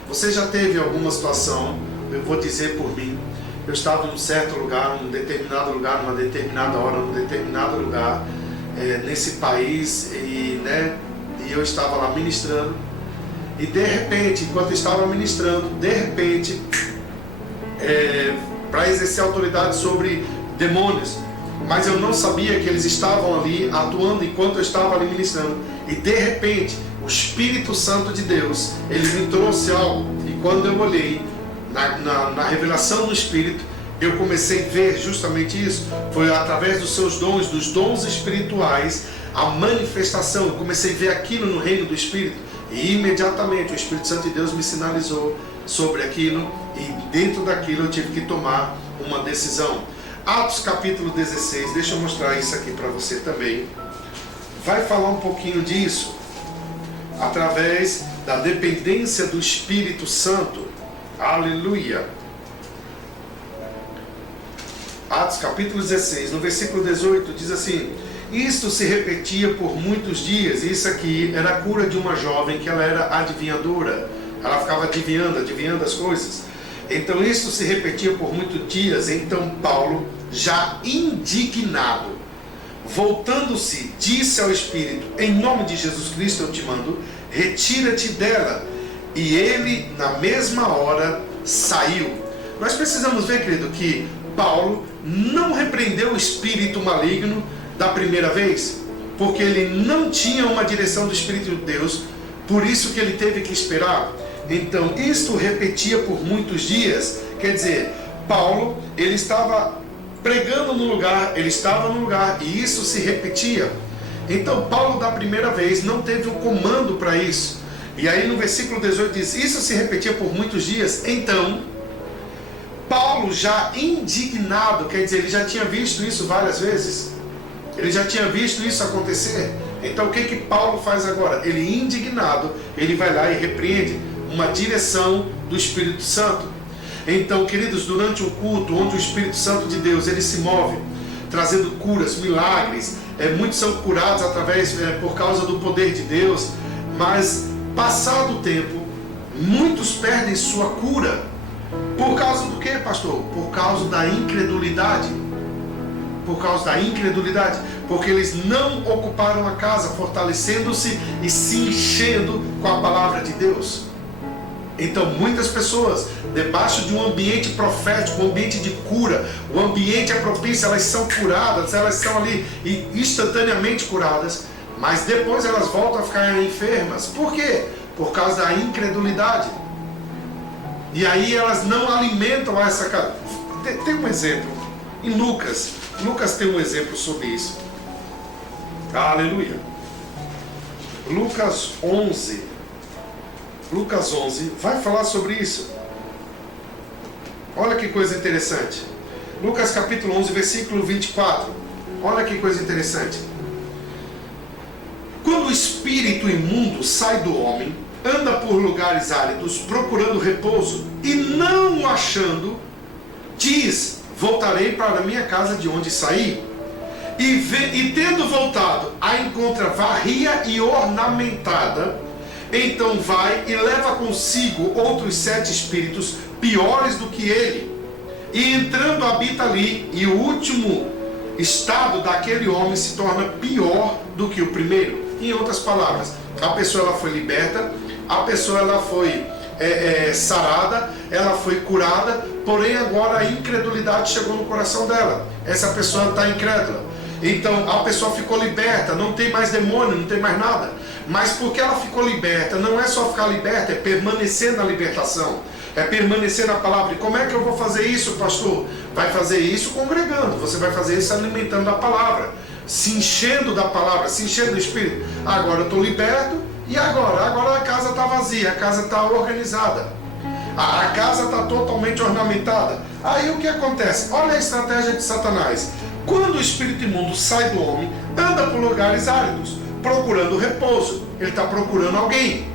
Você já teve alguma situação, eu vou dizer por mim, eu estava num certo lugar, num determinado lugar, numa determinada hora, num determinado lugar, nesse país, e eu estava lá ministrando, e de repente, enquanto eu estava ministrando, para exercer autoridade sobre demônios, mas eu não sabia que eles estavam ali atuando enquanto eu estava ali ministrando. E de repente, o Espírito Santo de Deus, ele me trouxe algo. E quando eu olhei na revelação do Espírito, eu comecei a ver justamente isso. Foi através dos seus dons, dos dons espirituais, a manifestação. Eu comecei a ver aquilo no reino do Espírito. E imediatamente o Espírito Santo de Deus me sinalizou sobre aquilo. E dentro daquilo eu tive que tomar uma decisão. Atos capítulo 16, deixa eu mostrar isso aqui para você também. Vai falar um pouquinho disso, através da dependência do Espírito Santo. Aleluia. Atos capítulo 16, no versículo 18, diz assim: isto se repetia por muitos dias. Isso aqui era a cura de uma jovem que ela era adivinhadora. Ela ficava adivinhando as coisas. Então isso se repetia por muitos dias. Então Paulo, já indignado, voltando-se, disse ao Espírito: em nome de Jesus Cristo eu te mando, retira-te dela. e ele na mesma hora saiu. Nós precisamos ver, querido, que Paulo não repreendeu o espírito maligno da primeira vez, porque ele não tinha uma direção do Espírito de Deus, por isso que ele teve que esperar. Então isto repetia por muitos dias. Quer dizer, Paulo, ele estava pregando no lugar, ele estava no lugar, e isso se repetia. Então Paulo da primeira vez não teve um comando para isso. E aí no versículo 18 diz, isso se repetia por muitos dias. Então Paulo, já indignado, quer dizer, ele já tinha visto isso várias vezes, ele já tinha visto isso acontecer. Então o que Paulo faz agora? Ele, indignado, ele vai lá e repreende uma direção do Espírito Santo. Então, queridos, durante um culto onde o Espírito Santo de Deus ele se move, trazendo curas, milagres, muitos são curados por causa do poder de Deus, mas passado o tempo, muitos perdem sua cura. Por causa do que, pastor? Por causa da incredulidade. Por causa da incredulidade. Porque eles não ocuparam a casa, fortalecendo-se e se enchendo com a palavra de Deus. Então muitas pessoas, debaixo de um ambiente profético, um ambiente de cura, o ambiente é propício, elas são curadas, elas são ali instantaneamente curadas, mas depois elas voltam a ficar enfermas. Por quê? Por causa da incredulidade. E aí elas não alimentam essa casa. Tem um exemplo em Lucas. Lucas tem um exemplo sobre isso. Aleluia. Lucas 11 vai falar sobre isso. Olha que coisa interessante. Lucas capítulo 11, versículo 24. Olha que coisa interessante. Quando o espírito imundo sai do homem, anda por lugares áridos, procurando repouso, e não o achando, diz, voltarei para a minha casa de onde saí. E tendo voltado, a encontra varria e ornamentada. Então vai e leva consigo outros 7 espíritos, piores do que ele. E entrando habita ali, e o último estado daquele homem se torna pior do que o primeiro. Em outras palavras, a pessoa ela foi liberta, a pessoa ela foi sarada, ela foi curada, porém agora a incredulidade chegou no coração dela. Essa pessoa está incrédula. Então a pessoa ficou liberta, não tem mais demônio, não tem mais nada. Mas porque ela ficou liberta, não é só ficar liberta, é permanecer na libertação, é permanecer na palavra. E como é que eu vou fazer isso, pastor? Vai fazer isso congregando, você vai fazer isso alimentando a palavra, se enchendo da palavra, se enchendo do Espírito. Agora eu estou liberto, e agora a casa está vazia, a casa está organizada, a casa está totalmente ornamentada. Aí o que acontece? Olha a estratégia de Satanás. Quando o espírito imundo sai do homem, anda por lugares áridos, procurando repouso. Ele está procurando alguém,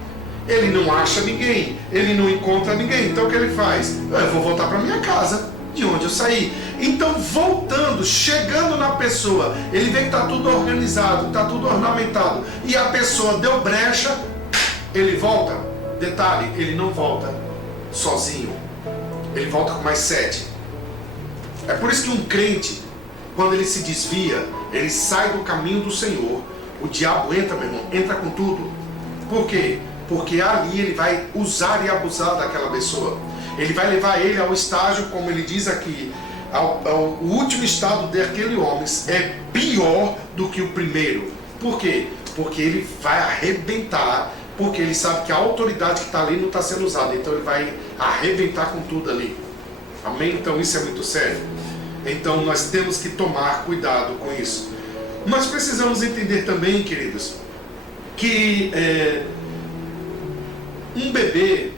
ele não acha ninguém, ele não encontra ninguém. Então o que ele faz? Eu vou voltar para minha casa, de onde eu saí. Então voltando, chegando na pessoa, ele vê que está tudo organizado, está tudo ornamentado, e a pessoa deu brecha, ele volta. Detalhe, ele não volta sozinho, ele volta com mais 7. É por isso que um crente, quando ele se desvia, ele sai do caminho do Senhor, o diabo entra, meu irmão, entra com tudo. Por quê? Porque ali ele vai usar e abusar daquela pessoa. Ele vai levar ele ao estágio, como ele diz aqui, o último estado daquele homem é pior do que o primeiro. Por quê? Porque ele vai arrebentar, porque ele sabe que a autoridade que está ali não está sendo usada. Então ele vai arrebentar com tudo ali. Amém? Então isso é muito sério. Então nós temos que tomar cuidado com isso. Nós precisamos entender também, queridos, que um bebê,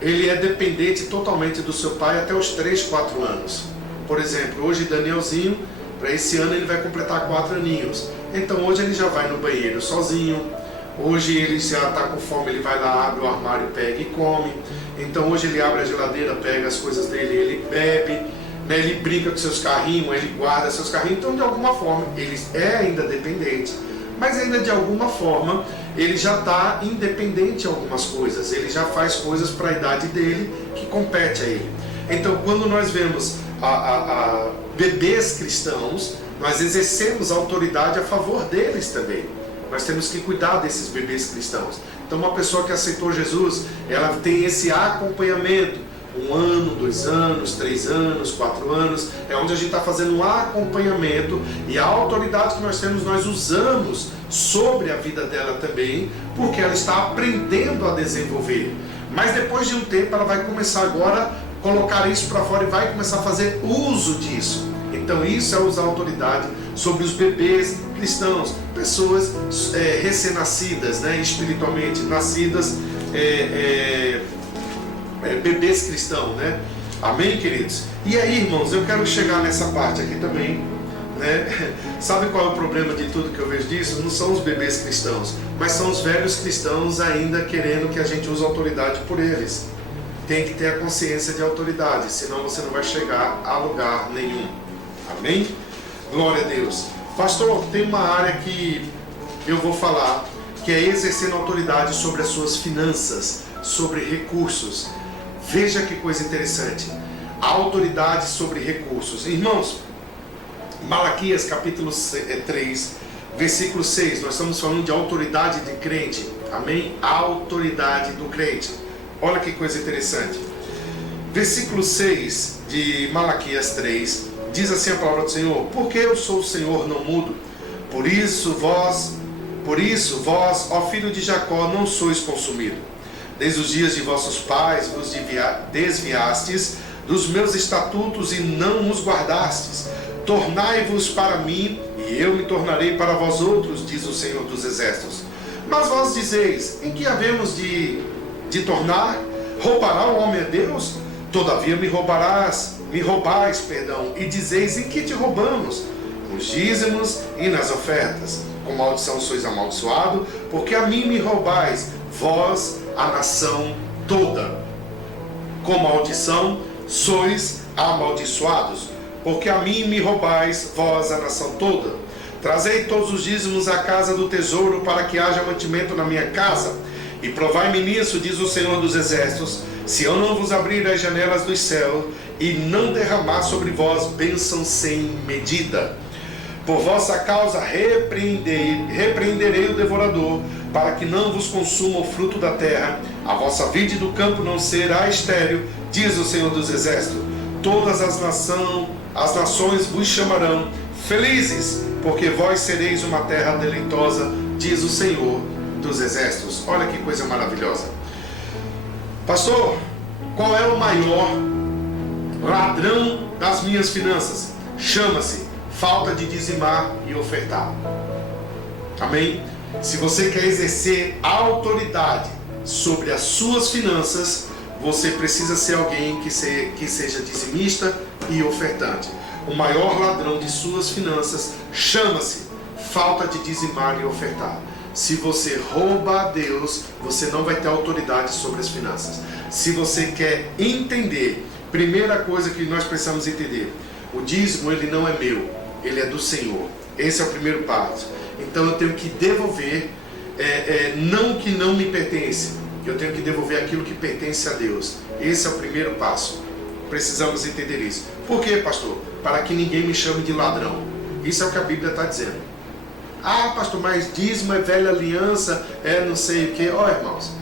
ele é dependente totalmente do seu pai até os 3, 4 anos. Por exemplo, hoje Danielzinho, para esse ano ele vai completar 4 aninhos. Então hoje ele já vai no banheiro sozinho. Hoje ele já está com fome, ele vai lá, abre o armário, pega e come. Então hoje ele abre a geladeira, pega as coisas dele, ele bebe, né? Ele brinca com seus carrinhos, ele guarda seus carrinhos. Então de alguma forma ele é ainda dependente, mas ainda de alguma forma ele já está independente em algumas coisas. Ele já faz coisas para a idade dele que compete a ele. Então quando nós vemos bebês cristãos, nós exercemos autoridade a favor deles também. Nós temos que cuidar desses bebês cristãos. Então uma pessoa que aceitou Jesus, ela tem esse acompanhamento, 1 ano, 2 anos, 3 anos, 4 anos, é onde a gente está fazendo um acompanhamento, e a autoridade que nós temos, nós usamos sobre a vida dela também, porque ela está aprendendo a desenvolver. Mas depois de um tempo ela vai começar agora a colocar isso para fora e vai começar a fazer uso disso. Então isso é usar autoridade sobre os bebês cristãos, pessoas recém-nascidas, né, espiritualmente nascidas, bebês cristãos, né? Amém, queridos? E aí, irmãos, eu quero chegar nessa parte aqui também, né? Sabe qual é o problema de tudo que eu vejo disso? Não são os bebês cristãos, mas são os velhos cristãos ainda querendo que a gente use autoridade por eles. Tem que ter a consciência de autoridade, senão você não vai chegar a lugar nenhum. Amém? Glória a Deus. Pastor, tem uma área que eu vou falar, que é exercendo autoridade sobre as suas finanças, sobre recursos. Veja que coisa interessante. A autoridade sobre recursos. Irmãos, Malaquias capítulo 3, versículo 6, nós estamos falando de autoridade de crente. Amém? A autoridade do crente. Olha que coisa interessante. Versículo 6 de Malaquias 3, diz assim a palavra do Senhor: porque eu sou o Senhor, não mudo. Por isso vós, ó filho de Jacó, não sois consumido. Desde os dias de vossos pais vos desviastes dos meus estatutos e não os guardastes. Tornai-vos para mim, e eu me tornarei para vós outros, diz o Senhor dos Exércitos. Mas vós dizeis: em que havemos de tornar? Roubará o homem a Deus? Todavia me roubais, e dizeis: em que te roubamos? Nos dízimos e nas ofertas. Com maldição sois amaldiçoado, porque a mim me roubais, vós, a nação toda. Com maldição sois amaldiçoados, porque a mim me roubais, vós, a nação toda. Trazei todos os dízimos à casa do tesouro, para que haja mantimento na minha casa. E provai-me nisso, diz o Senhor dos Exércitos, se eu não vos abrir as janelas dos céus e não derramar sobre vós bênção sem medida. Por vossa causa repreenderei o devorador, para que não vos consuma o fruto da terra. A vossa vide do campo não será estéril, diz o Senhor dos Exércitos. Todas as nações vos chamarão felizes, porque vós sereis uma terra deleitosa, diz o Senhor dos Exércitos. Olha que coisa maravilhosa. Pastor, qual é o maior ladrão das minhas finanças? Chama-se falta de dizimar e ofertar. Amém? Se você quer exercer autoridade sobre as suas finanças, você precisa ser alguém que seja dizimista e ofertante. O maior ladrão de suas finanças chama-se falta de dizimar e ofertar. Se você rouba a Deus, você não vai ter autoridade sobre as finanças. Se você quer entender, primeira coisa que nós precisamos entender: o dízimo, ele não é meu, ele é do Senhor. Esse é o primeiro passo. Então eu tenho que devolver, não que não me pertence, eu tenho que devolver aquilo que pertence a Deus. Esse é o primeiro passo. Precisamos entender isso. Por quê, pastor? Para que ninguém me chame de ladrão. Isso é o que a Bíblia está dizendo. Ah, pastor, mas dízimo é velha aliança, não sei o que. Ó, irmãos,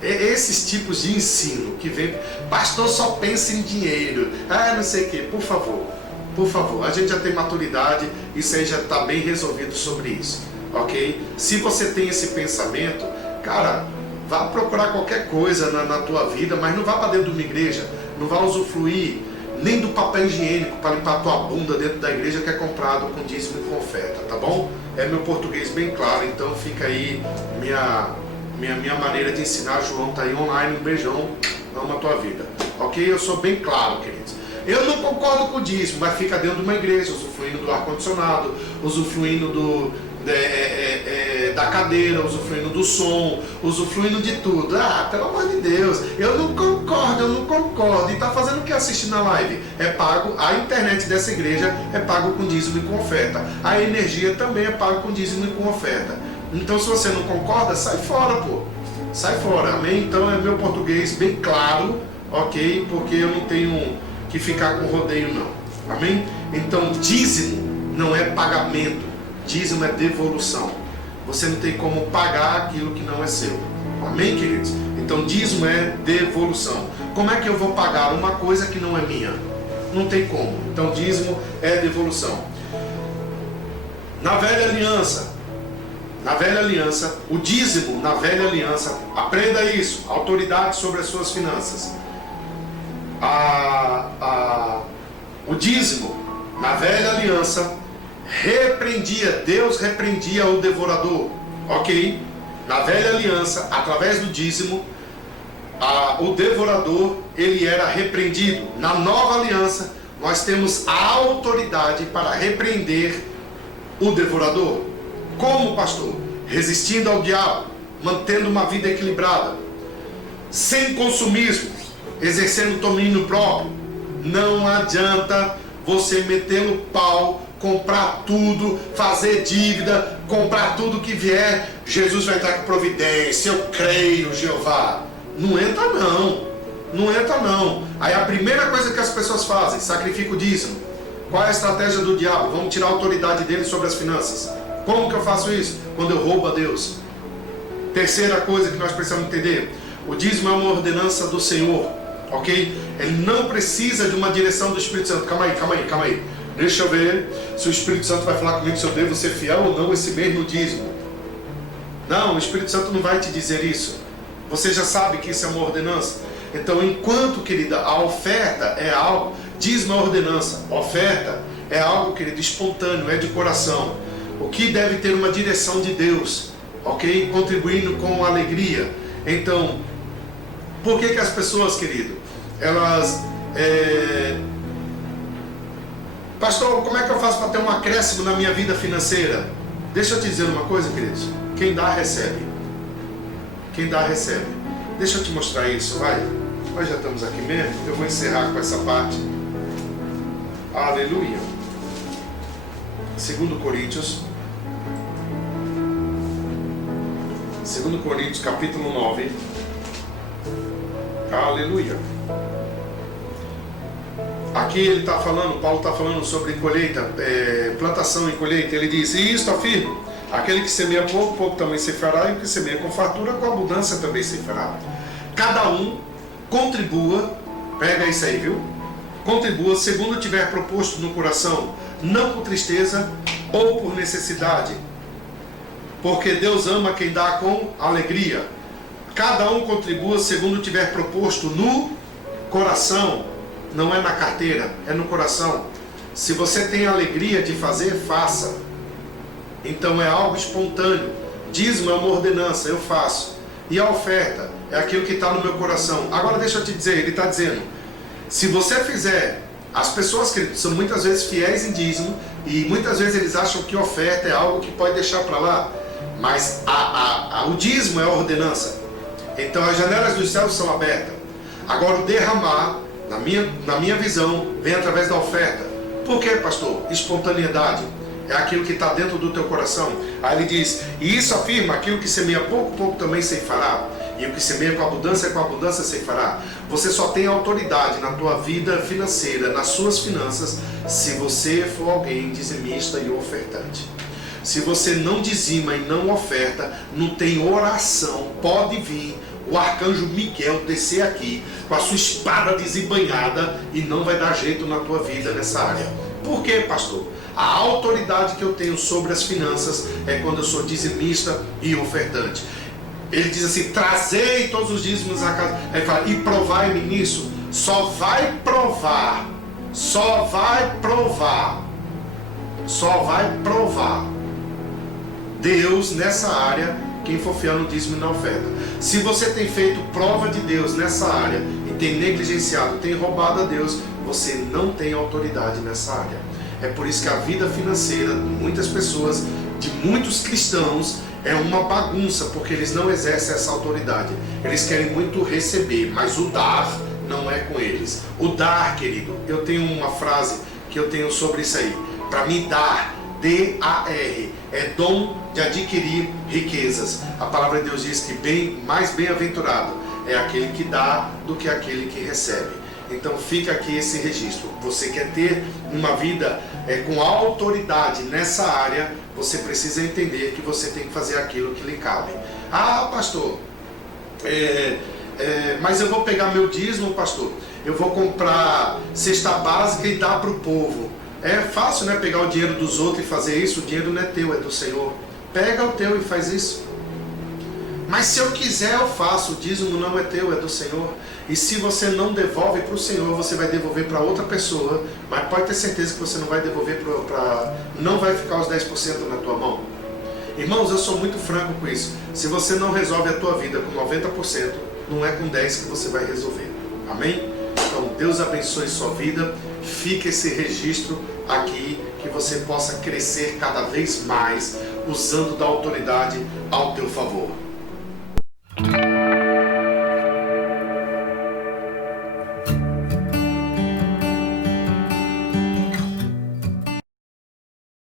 esses tipos de ensino que vem, pastor só pensa em dinheiro, não sei o que. Por favor, a gente já tem maturidade, isso aí já está bem resolvido sobre isso, ok? Se você tem esse pensamento, cara, vá procurar qualquer coisa na tua vida, mas não vá para dentro de uma igreja, não vá usufruir nem do papel higiênico para limpar a tua bunda dentro da igreja, que é comprado com dízimo e com oferta, tá bom? É meu português bem claro, então fica aí minha maneira de ensinar. João tá aí online, um beijão, amo a tua vida, ok? Eu sou bem claro, queridos. Eu não concordo com o dízimo, mas fica dentro de uma igreja, usufruindo do ar-condicionado, usufruindo da cadeira, usufruindo do som, usufruindo de tudo. Pelo amor de Deus, eu não concordo. E tá fazendo o que assistindo na live? É pago, a internet dessa igreja é pago com dízimo e com oferta. A energia também é pago com dízimo e com oferta. Então se você não concorda, sai fora, pô. Sai fora, amém? Então é meu português bem claro, ok? Porque eu não tenho que ficar com rodeio não, amém? Então dízimo não é pagamento, dízimo é devolução. você não tem como pagar aquilo que não é seu. Amém, queridos? Então dízimo é devolução. Como é que eu vou pagar uma coisa que não é minha? Não tem como. Então dízimo é devolução. Na velha aliança, o dízimo na velha aliança, aprenda isso, autoridade sobre as suas finanças. O dízimo na velha aliança Deus repreendia o devorador, ok? Na velha aliança, através do dízimo, o devorador, ele era repreendido. Na nova aliança, nós temos a autoridade para repreender o devorador. Como, pastor? Resistindo ao diabo, mantendo uma vida equilibrada, sem consumismo, exercendo domínio próprio. Não adianta você meter no pau, comprar tudo, fazer dívida, comprar tudo que vier. Jesus vai estar com providência, eu creio, Jeová. Não entra não. Aí a primeira coisa que as pessoas fazem, sacrifica o dízimo. Qual é a estratégia do diabo? Vamos tirar a autoridade dele sobre as finanças. Como que eu faço isso? Quando eu roubo a Deus. Terceira coisa que nós precisamos entender: o dízimo é uma ordenança do Senhor, ok? Ele não precisa de uma direção do Espírito Santo. Calma aí. Deixa eu ver se o Espírito Santo vai falar comigo se eu devo ser fiel ou não esse mês no dízimo. Não, o Espírito Santo não vai te dizer isso. Você já sabe que isso é uma ordenança. Então, enquanto, querida, a oferta é algo, dízimo é ordenança, oferta é algo, querido, espontâneo, é de coração. O que deve ter uma direção de Deus, ok? Contribuindo com alegria. Então, por que as pessoas, querido, elas... Pastor, como é que eu faço para ter um acréscimo na minha vida financeira? Deixa eu te dizer uma coisa, queridos. Quem dá, recebe. Deixa eu te mostrar isso, vai. Nós já estamos aqui mesmo. Eu vou encerrar com essa parte. Aleluia. 2 Coríntios, capítulo 9. Aleluia. Aqui ele está falando, Paulo está falando sobre colheita, plantação e colheita. Ele diz: e isto afirmo, aquele que semeia pouco, pouco também ceifará, e o que semeia com fartura, com abundância também ceifará. Cada um contribua, pega isso aí, viu? Contribua segundo tiver proposto no coração, não por tristeza ou por necessidade, porque Deus ama quem dá com alegria. Cada um contribua segundo tiver proposto no coração. Não é na carteira, é no coração. Se você tem alegria de fazer, faça. Então é algo espontâneo. Dízimo é uma ordenança, eu faço. E a oferta é aquilo que está no meu coração. Agora deixa eu te dizer, ele está dizendo, se você fizer, as pessoas que são muitas vezes fiéis em dízimo, e muitas vezes eles acham que oferta é algo que pode deixar para lá, mas o dízimo é a ordenança. Então as janelas dos céus são abertas. Agora o derramar, na minha visão, vem através da oferta. Por quê, pastor? Espontaneidade. É aquilo que está dentro do teu coração. Aí ele diz, e isso afirma, aquilo que semeia pouco, pouco também ceifará. E o que semeia com abundância ceifará. Você só tem autoridade na tua vida financeira, nas suas finanças, se você for alguém dizimista e ofertante. Se você não dizima e não oferta, não tem oração, pode vir o arcanjo Miguel descer aqui com a sua espada desembainhada e não vai dar jeito na tua vida nessa área. Por quê, pastor? A autoridade que eu tenho sobre as finanças é quando eu sou dizimista e ofertante. Ele diz assim, trazei todos os dízimos à casa. Aí fala, e provai-me nisso. Só vai provar Deus nessa área, quem for fiel no dízimo e na oferta. Se você tem feito prova de Deus nessa área e tem negligenciado, tem roubado a Deus, você não tem autoridade nessa área. É por isso que a vida financeira de muitas pessoas, de muitos cristãos, é uma bagunça, porque eles não exercem essa autoridade. Eles querem muito receber, mas o dar não é com eles. O dar, querido, eu tenho uma frase que eu tenho sobre isso aí. Para mim, dar, D-A-R, é dom de adquirir riquezas. A palavra de Deus diz que mais bem-aventurado é aquele que dá do que aquele que recebe. Então fica aqui esse registro. Você quer ter uma vida com autoridade nessa área, você precisa entender que você tem que fazer aquilo que lhe cabe. Ah, pastor, mas eu vou pegar meu dízimo, pastor, eu vou comprar cesta básica e dar para o povo. É fácil, né, pegar o dinheiro dos outros e fazer isso? O dinheiro não é teu, é do Senhor. Pega o teu e faz isso. Mas se eu quiser eu faço, o dízimo não é teu, é do Senhor. E se você não devolve para o Senhor, você vai devolver para outra pessoa, mas pode ter certeza que você não vai devolver não vai ficar os 10% na tua mão. Irmãos, eu sou muito franco com isso. Se você não resolve a tua vida com 90%, não é com 10% que você vai resolver. Amém? Então Deus abençoe sua vida. Fique esse registro aqui, que você possa crescer cada vez mais, usando da autoridade ao teu favor.